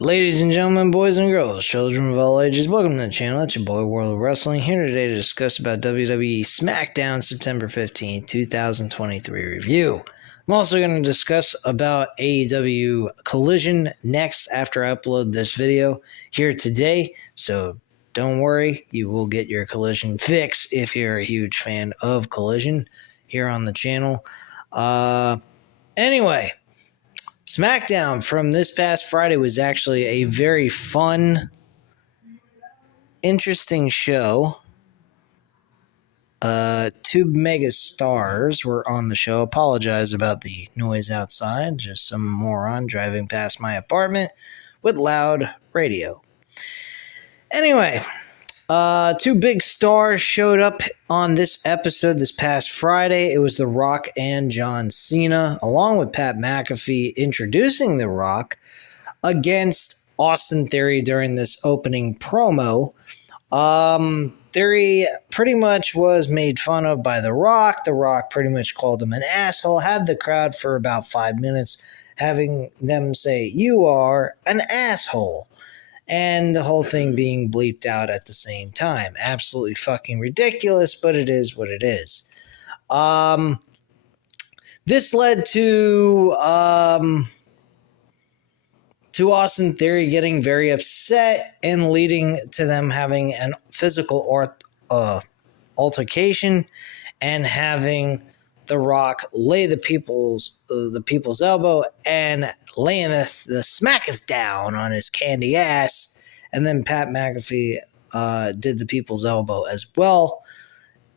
Ladies and gentlemen, boys and girls, children of all ages, welcome to the channel. It's your boy World of Wrestling here today to discuss about WWE Smackdown September 15th, 2023 review. I'm also going to discuss about AEW Collision next after I upload this video here today. So don't worry, you will get your Collision fix if you're a huge fan of Collision here on the channel. Anyway, Smackdown from this past Friday was actually a very fun, interesting show. Two mega stars were on the show. Apologize about the noise outside. Just some moron driving past my apartment with loud radio. Anyway, two big stars showed up on this episode this past Friday. It was The Rock and John Cena, along with Pat McAfee introducing The Rock against Austin Theory during this opening promo. Theory pretty much was made fun of by The Rock. The Rock pretty much called him an asshole, had the crowd for about 5 minutes having them say, "You are an asshole." And the whole thing being bleeped out at the same time. Absolutely fucking ridiculous, but it is what it is. This led to Austin Theory getting very upset and leading to them having an physical altercation and having The Rock lay the people's elbow and laying the Smackdown on his candy ass, and then Pat McAfee did the people's elbow as well,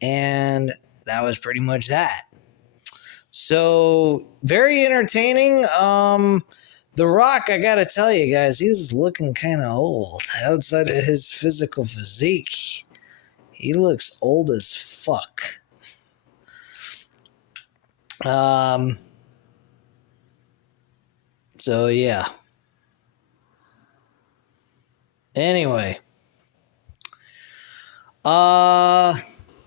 and that was pretty much that. So very entertaining. The Rock, I gotta tell you guys, he's looking kind of old outside of his physical physique. He looks old as fuck. So yeah. Anyway.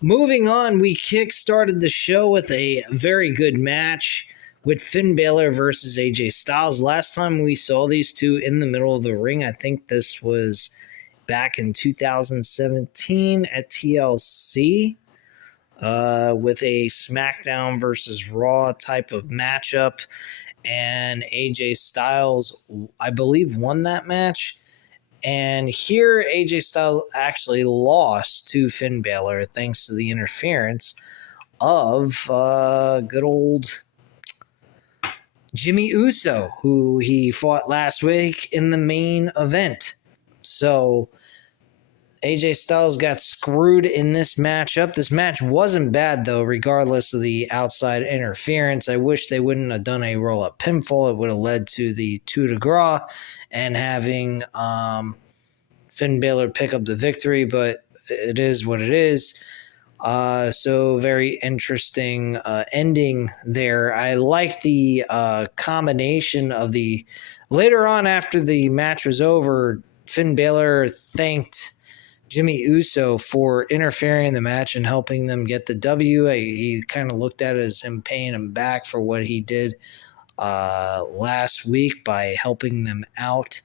Moving on, we kick-started the show with a very good match with Finn Balor versus AJ Styles. Last time we saw these two in the middle of the ring, I think this was back in 2017 at TLC. With a SmackDown versus Raw type of matchup, and AJ Styles, I believe, won that match. And here, AJ Styles actually lost to Finn Balor thanks to the interference of good old Jimmy Uso, who he fought last week in the main event. So AJ Styles got screwed in this matchup. This match wasn't bad, though, regardless of the outside interference. I wish they wouldn't have done a roll-up pinfall. It would have led to the coup de grace and having Finn Balor pick up the victory, but it is what it is. So very interesting ending there. I like the combination of the... Later on, after the match was over, Finn Balor thanked Jimmy Uso for interfering in the match and helping them get the W. He kind of looked at it as him paying him back for what he did last week by helping them out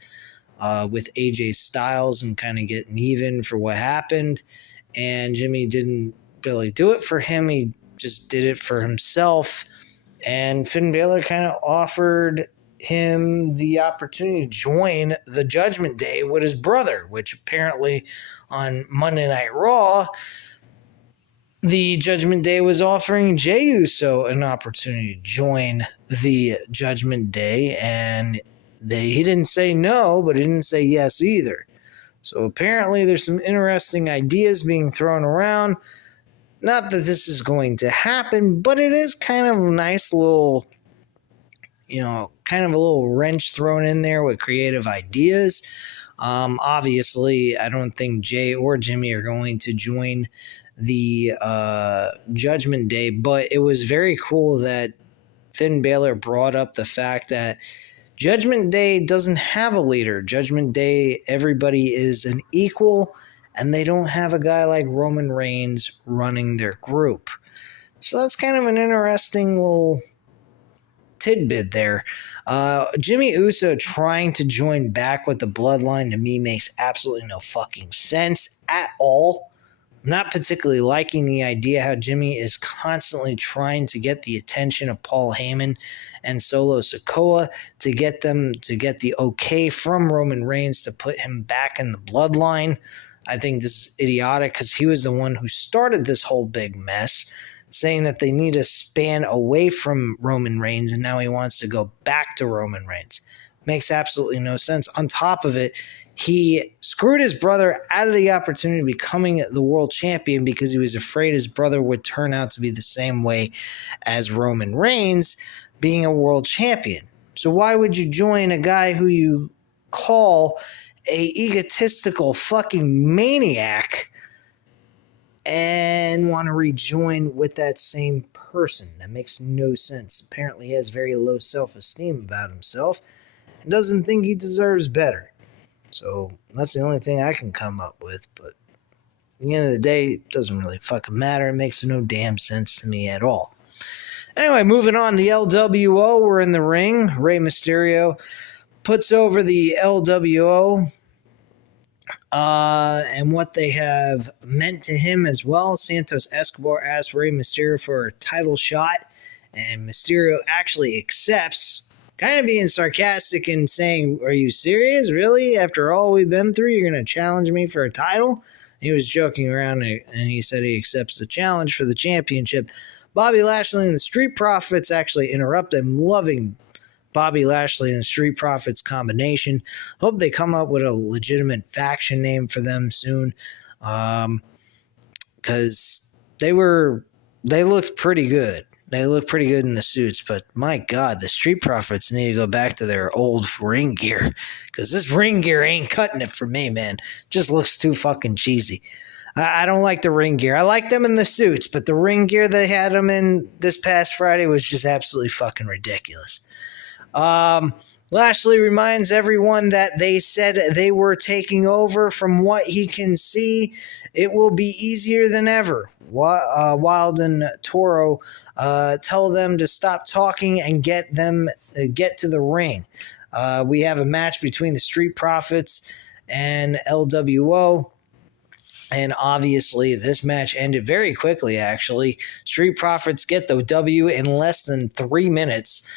with AJ Styles and kind of getting even for what happened. And Jimmy didn't really do it for him. He just did it for himself. And Finn Balor kind of offered him the opportunity to join the Judgment Day with his brother, which apparently on Monday Night Raw, the Judgment Day was offering Jey Uso an opportunity to join the Judgment Day, and he didn't say no, but he didn't say yes either. So apparently there's some interesting ideas being thrown around. Not that this is going to happen, but it is kind of a nice little, kind of a little wrench thrown in there with creative ideas. Obviously, I don't think Jay or Jimmy are going to join the Judgment Day, but it was very cool that Finn Balor brought up the fact that Judgment Day doesn't have a leader. Judgment Day, everybody is an equal, and they don't have a guy like Roman Reigns running their group. So that's kind of an interesting little tidbit there. Jimmy Uso trying to join back with the Bloodline to me makes absolutely no fucking sense at all. I'm not particularly liking the idea how Jimmy is constantly trying to get the attention of Paul Heyman and Solo Sikoa to get them to get the okay from Roman Reigns to put him back in the Bloodline. I think this is idiotic because he was the one who started this whole big mess, saying that they need to span away from Roman Reigns, and now he wants to go back to Roman Reigns. Makes absolutely no sense. On top of it, he screwed his brother out of the opportunity of becoming the world champion because he was afraid his brother would turn out to be the same way as Roman Reigns, being a world champion. So why would you join a guy who you call a egotistical fucking maniac and want to rejoin with that same person? That makes no sense. Apparently he has very low self-esteem about himself and doesn't think he deserves better. So that's the only thing I can come up with. But at the end of the day, it doesn't really fucking matter. It makes no damn sense to me at all. Anyway, moving on, the LWO were in the ring. Rey Mysterio puts over the LWO and what they have meant to him as well. Santos Escobar asks Rey Mysterio for a title shot, and Mysterio actually accepts, kind of being sarcastic and saying, "Are you serious? Really? After all we've been through, you're going to challenge me for a title?" He was joking around, and he said he accepts the challenge for the championship. Bobby Lashley and the Street Profits actually interrupt. I'm loving Bobby Lashley and the Street Profits combination. Hope they come up with a legitimate faction name for them soon, because they looked pretty good. They look pretty good in the suits, but my God, the Street Profits need to go back to their old ring gear, because this ring gear ain't cutting it for me, man. Just looks too fucking cheesy. I don't like the ring gear. I like them in the suits, but the ring gear they had them in this past Friday was just absolutely fucking ridiculous. Lashley reminds everyone that they said they were taking over. From what he can see, it will be easier than ever. Wild and Toro tell them to stop talking and get to the ring. We have a match between the Street Profits and LWO. And obviously, this match ended very quickly, actually. Street Profits get the W in less than 3 minutes.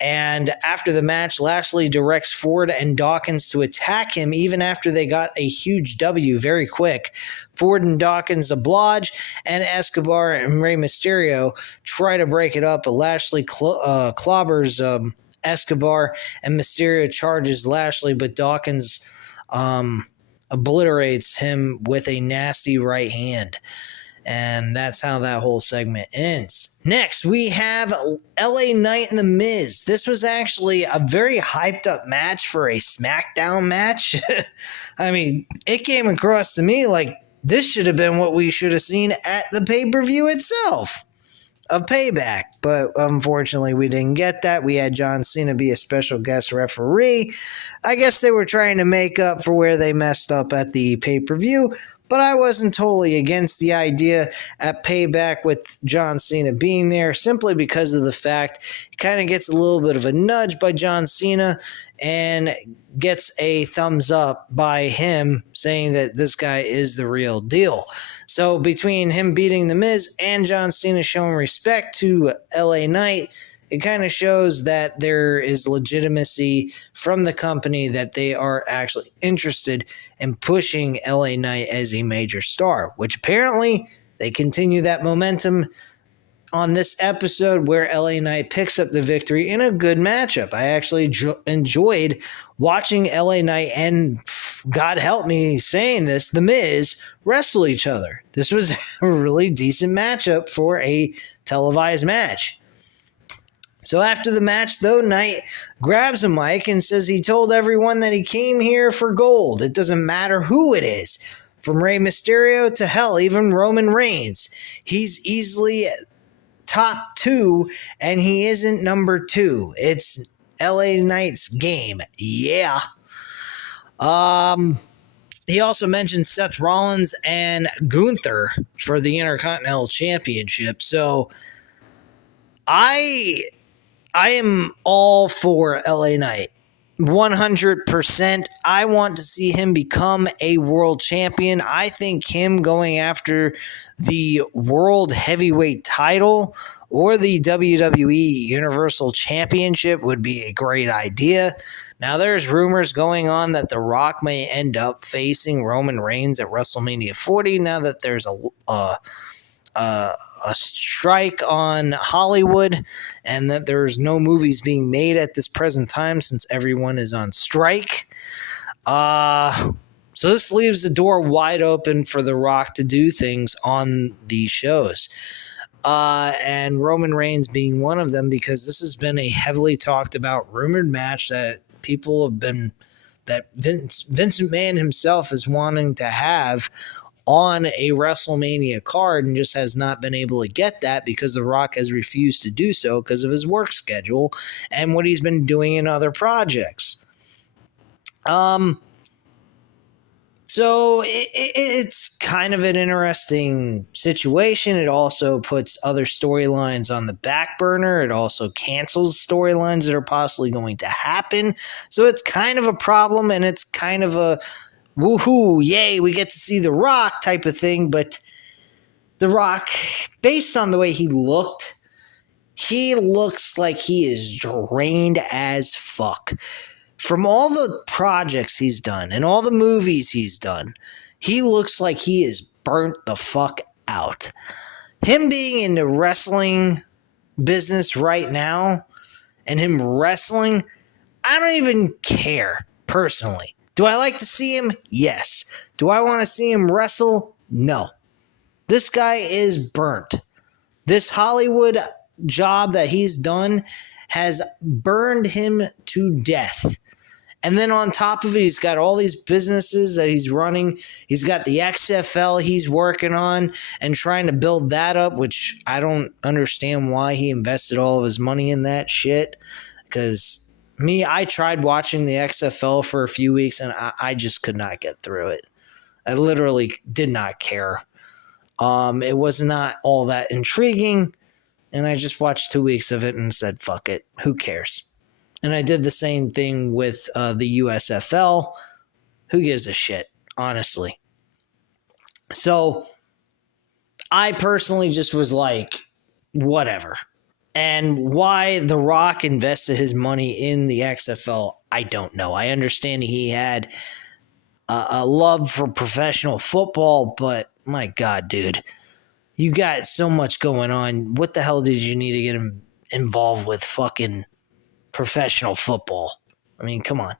And after the match, Lashley directs Ford and Dawkins to attack him even after they got a huge W very quick. Ford and Dawkins oblige, and Escobar and Rey Mysterio try to break it up, but Lashley clobbers Escobar, and Mysterio charges Lashley, but Dawkins obliterates him with a nasty right hand. And that's how that whole segment ends. Next, we have LA Knight and The Miz. This was actually a very hyped up match for a Smackdown match. I mean, it came across to me like this should have been what we should have seen at the pay-per-view itself of Payback. But unfortunately, we didn't get that. We had John Cena be a special guest referee. I guess they were trying to make up for where they messed up at the pay-per-view. But I wasn't totally against the idea at Payback with John Cena being there, simply because of the fact he kind of gets a little bit of a nudge by John Cena and gets a thumbs up by him saying that this guy is the real deal. So between him beating The Miz and John Cena showing respect to LA Knight, it kind of shows that there is legitimacy from the company, that they are actually interested in pushing LA Knight as a major star, which apparently they continue that momentum on this episode where LA Knight picks up the victory in a good matchup. I actually enjoyed watching LA Knight and, God help me saying this, The Miz wrestle each other. This was a really decent matchup for a televised match. So after the match, though, Knight grabs a mic and says he told everyone that he came here for gold. It doesn't matter who it is. From Rey Mysterio to hell, even Roman Reigns. He's easily top 2, and he isn't number 2. It's LA Knight's game. Yeah. He also mentioned Seth Rollins and Gunther for the Intercontinental Championship. So I I am all for LA Knight. 100%. I want to see him become a world champion. I think him going after the world heavyweight title or the WWE Universal Championship would be a great idea. Now, there's rumors going on that The Rock may end up facing Roman Reigns at WrestleMania 40 now that there's a strike on Hollywood and that there's no movies being made at this present time since everyone is on strike. So this leaves the door wide open for The Rock to do things on these shows. And Roman Reigns being one of them, because this has been a heavily talked about rumored match that people have been, that Vincent Mann himself is wanting to have on a WrestleMania card and just has not been able to get that because The Rock has refused to do so because of his work schedule and what he's been doing in other projects. So it's kind of an interesting situation. It also puts other storylines on the back burner. It also cancels storylines that are possibly going to happen. So it's kind of a problem, and it's kind of a woohoo, yay, we get to see The Rock type of thing. But The Rock, based on the way he looks like he is drained as fuck. From all the projects he's done and all the movies he's done, he looks like he is burnt the fuck out. Him being in the wrestling business right now and him wrestling, I don't even care personally. Do I like to see him? Yes. Do I want to see him wrestle? No. This guy is burnt. This Hollywood job that he's done has burned him to death. And then on top of it, he's got all these businesses that he's running. He's got the XFL he's working on and trying to build that up, which I don't understand why he invested all of his money in that shit. Because I tried watching the XFL for a few weeks and I just could not get through it. I literally did not care. It was not all that intriguing. And I just watched 2 weeks of it and said, fuck it. Who cares? And I did the same thing with the USFL. Who gives a shit, honestly? So I personally just was like, whatever. And why The Rock invested his money in the XFL, I don't know. I understand he had a love for professional football, but my God, dude, you got so much going on. What the hell did you need to get him involved with fucking professional football? I mean, come on.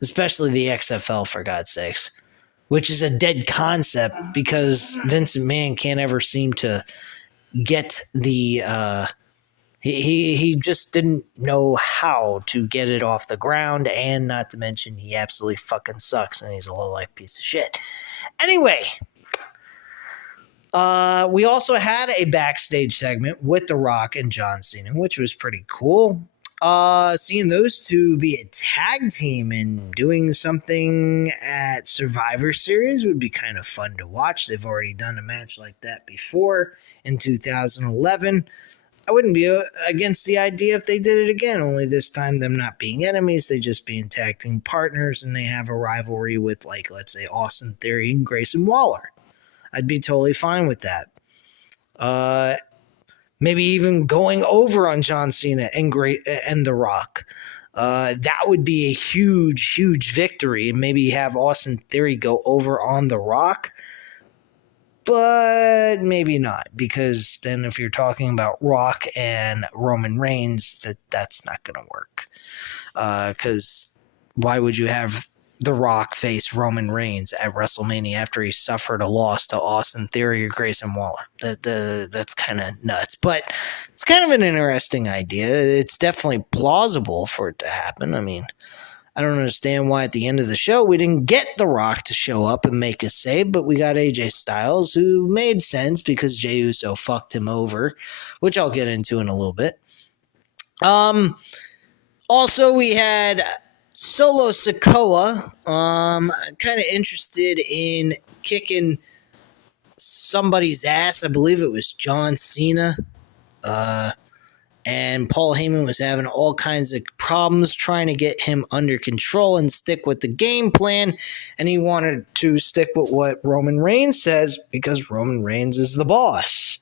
Especially the XFL, for God's sakes. Which is a dead concept because Vincent Mann can't ever seem to get the... He just didn't know how to get it off the ground, and not to mention he absolutely fucking sucks and he's a low-life piece of shit. Anyway... we also had a backstage segment with The Rock and John Cena, which was pretty cool. Seeing those two be a tag team and doing something at Survivor Series would be kind of fun to watch. They've already done a match like that before in 2011. I wouldn't be against the idea if they did it again, only this time them not being enemies, they just being tag team partners, and they have a rivalry with, like, let's say, Austin Theory and Grayson Waller. I'd be totally fine with that. Maybe even going over on John Cena and The Rock. That would be a huge, huge victory. And maybe have Austin Theory go over on The Rock. But maybe not. Because then if you're talking about Rock and Roman Reigns, that's not going to work. Because why would you have The Rock face Roman Reigns at WrestleMania after he suffered a loss to Austin Theory or Grayson Waller? That's kind of nuts. But it's kind of an interesting idea. It's definitely plausible for it to happen. I mean, I don't understand why at the end of the show we didn't get The Rock to show up and make a save, but we got AJ Styles, who made sense because Jey Uso fucked him over, which I'll get into in a little bit. Also, we had Solo Sikoa, kind of interested in kicking somebody's ass. I believe it was John Cena. and Paul Heyman was having all kinds of problems trying to get him under control and stick with the game plan, and he wanted to stick with what Roman Reigns says because Roman Reigns is the boss.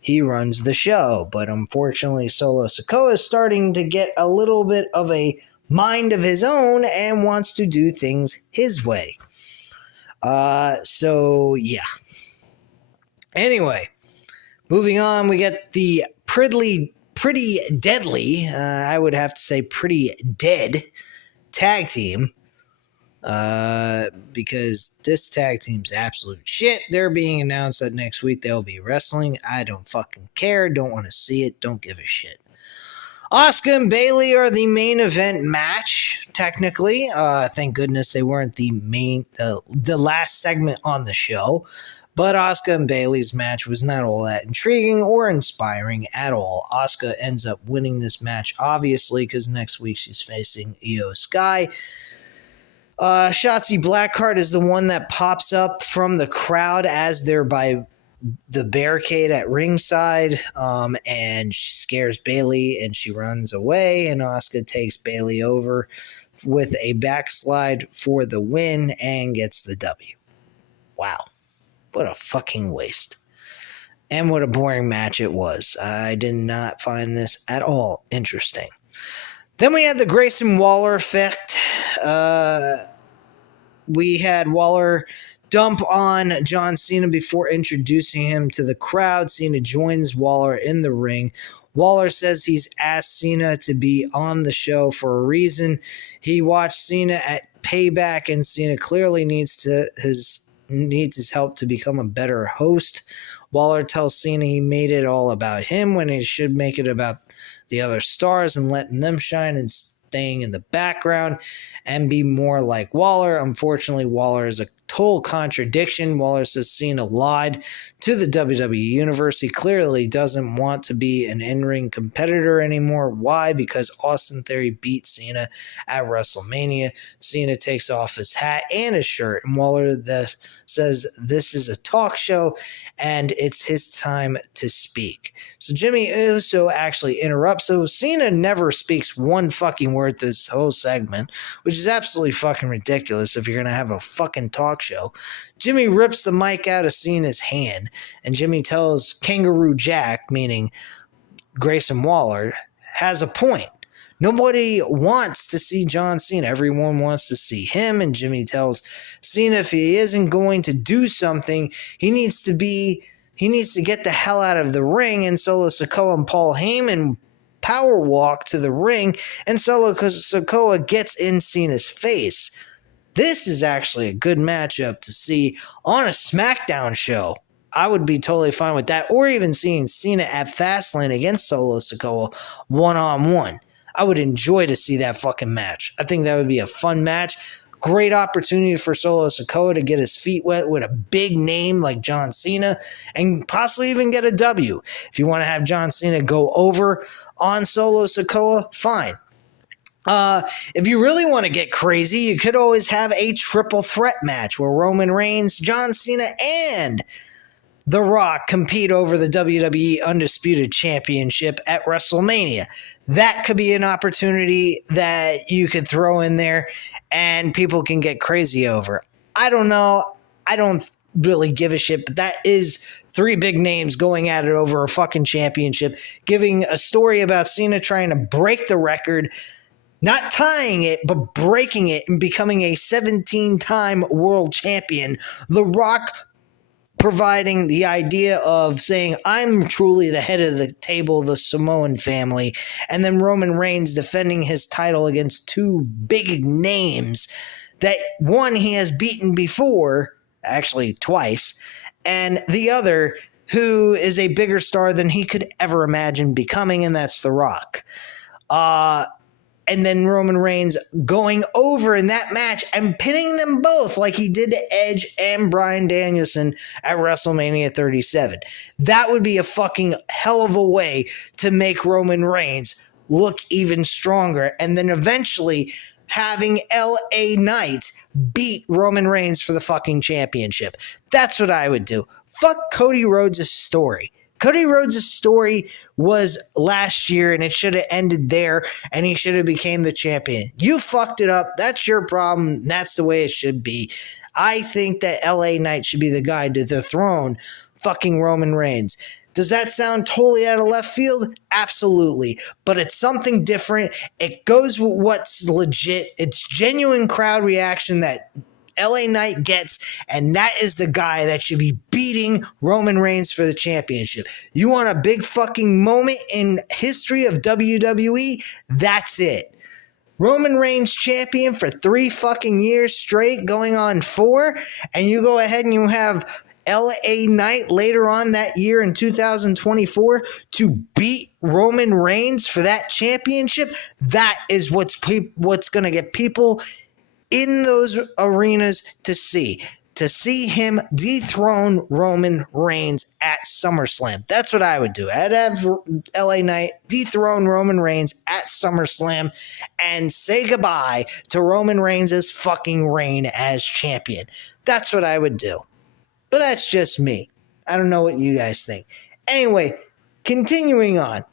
He runs the show, but unfortunately Solo Sikoa is starting to get a little bit of a mind of his own and wants to do things his way. So yeah. Anyway, moving on, we get the pretty deadly, I would have to say pretty dead tag team, because this tag team's absolute shit. They're being announced that next week they'll be wrestling. I don't fucking care, don't want to see it, don't give a shit. Asuka and Bayley are the main event match, technically. Thank goodness they weren't the last segment on the show. But Asuka and Bayley's match was not all that intriguing or inspiring at all. Asuka ends up winning this match, obviously, because next week she's facing Io Sky. Shotzi Blackheart is the one that pops up from the crowd as they're by the barricade at ringside, and she scares Bayley and she runs away, and Asuka takes Bayley over with a backslide for the win and gets the W. Wow. What a fucking waste. And what a boring match it was. I did not find this at all interesting. Then we had the Grayson Waller effect. We had Waller dump on John Cena before introducing him to the crowd. Cena joins Waller in the ring. Waller says he's asked Cena to be on the show for a reason. He watched Cena at Payback, and Cena clearly needs his help to become a better host. Waller tells Cena he made it all about him when he should make it about the other stars and letting them shine and staying in the background and be more like Waller. Unfortunately, Waller is a total contradiction. Waller says Cena lied to the WWE Universe. He clearly doesn't want to be an in-ring competitor anymore. Why? Because Austin Theory beat Cena at WrestleMania. Cena takes off his hat and his shirt, and Waller says this is a talk show and it's his time to speak. So Jimmy Uso actually interrupts. So Cena never speaks one fucking word this whole segment, which is absolutely fucking ridiculous if you're going to have a fucking talk show. Jimmy rips the mic out of Cena's hand, and Jimmy tells Kangaroo Jack, meaning Grayson Waller, has a point. Nobody wants to see John Cena. Everyone wants to see him, and Jimmy tells Cena if he isn't going to do something, he needs to get the hell out of the ring, and Solo Sikoa and Paul Heyman power walk to the ring, and Solo Sikoa gets in Cena's face. This is actually a good matchup to see on a Smackdown show. I would be totally fine with that, or even seeing Cena at Fastlane against Solo Sikoa one-on-one. I would enjoy to see that fucking match. I think that would be a fun match. Great opportunity for Solo Sikoa to get his feet wet with a big name like John Cena and possibly even get a W. If you want to have John Cena go over on Solo Sikoa, fine. If you really want to get crazy, you could always have a triple threat match where Roman Reigns, John Cena, and The Rock compete over the WWE Undisputed Championship at WrestleMania. That could be an opportunity that you could throw in there and people can get crazy over. I don't know. I don't really give a shit, but that is three big names going at it over a fucking championship, giving a story about Cena trying to break the record, not tying it, but breaking it and becoming a 17-time world champion. The Rock providing the idea of saying, I'm truly the head of the table, the Samoan family, and then Roman Reigns defending his title against two big names that one he has beaten before, actually twice, and the other who is a bigger star than he could ever imagine becoming, and that's The Rock. And then Roman Reigns going over in that match and pinning them both like he did to Edge and Bryan Danielson at WrestleMania 37. That would be a fucking hell of a way to make Roman Reigns look even stronger. And then eventually having LA Knight beat Roman Reigns for the fucking championship. That's what I would do. Fuck Cody Rhodes' story. Cody Rhodes' story was last year, and it should have ended there, and he should have became the champion. You fucked it up. That's your problem. That's the way it should be. I think that LA Knight should be the guy to dethrone fucking Roman Reigns. Does that sound totally out of left field? Absolutely. But it's something different. It goes with what's legit. It's genuine crowd reaction that LA Knight gets, and that is the guy that should be beating Roman Reigns for the championship. You want a big fucking moment in history of WWE? That's it. Roman Reigns champion for 3 fucking years straight, going on 4, and you go ahead and you have LA Knight later on that year in 2024 to beat Roman Reigns for that championship. That is what's going to get people in those arenas to see him dethrone Roman Reigns at SummerSlam. That's what I would do. I'd have LA Knight dethrone Roman Reigns at SummerSlam and say goodbye to Roman Reigns' fucking reign as champion. That's what I would do. But that's just me. I don't know what you guys think. Anyway, continuing on.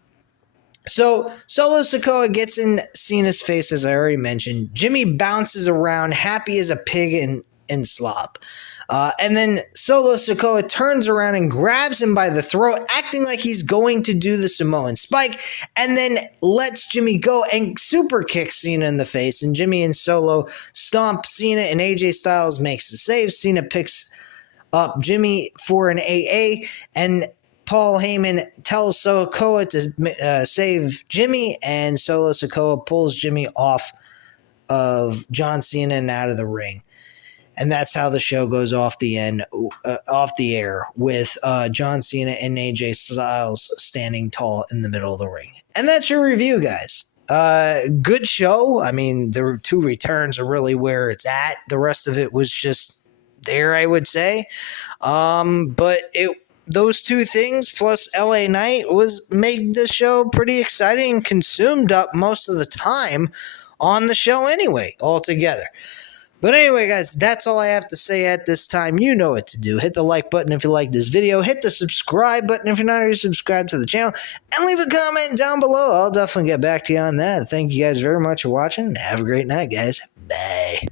So Solo Sikoa gets in Cena's face, as I already mentioned. Jimmy bounces around, happy as a pig in slop. And then Solo Sikoa turns around and grabs him by the throat, acting like he's going to do the Samoan spike, and then lets Jimmy go and super kicks Cena in the face. And Jimmy and Solo stomp Cena, and AJ Styles makes the save. Cena picks up Jimmy for an AA, and Paul Heyman tells Sikoa to save Jimmy, and Solo Sikoa pulls Jimmy off of John Cena and out of the ring. And that's how the show goes off the air with John Cena and AJ Styles standing tall in the middle of the ring. And that's your review, guys. Good show. I mean, the 2 returns are really where it's at. The rest of it was just there, I would say. But those 2 things plus LA Knight made the show pretty exciting and consumed up most of the time on the show anyway, altogether. But anyway, guys, that's all I have to say at this time. You know what to do. Hit the like button if you like this video. Hit the subscribe button if you're not already subscribed to the channel. And leave a comment down below. I'll definitely get back to you on that. Thank you guys very much for watching. Have a great night, guys. Bye.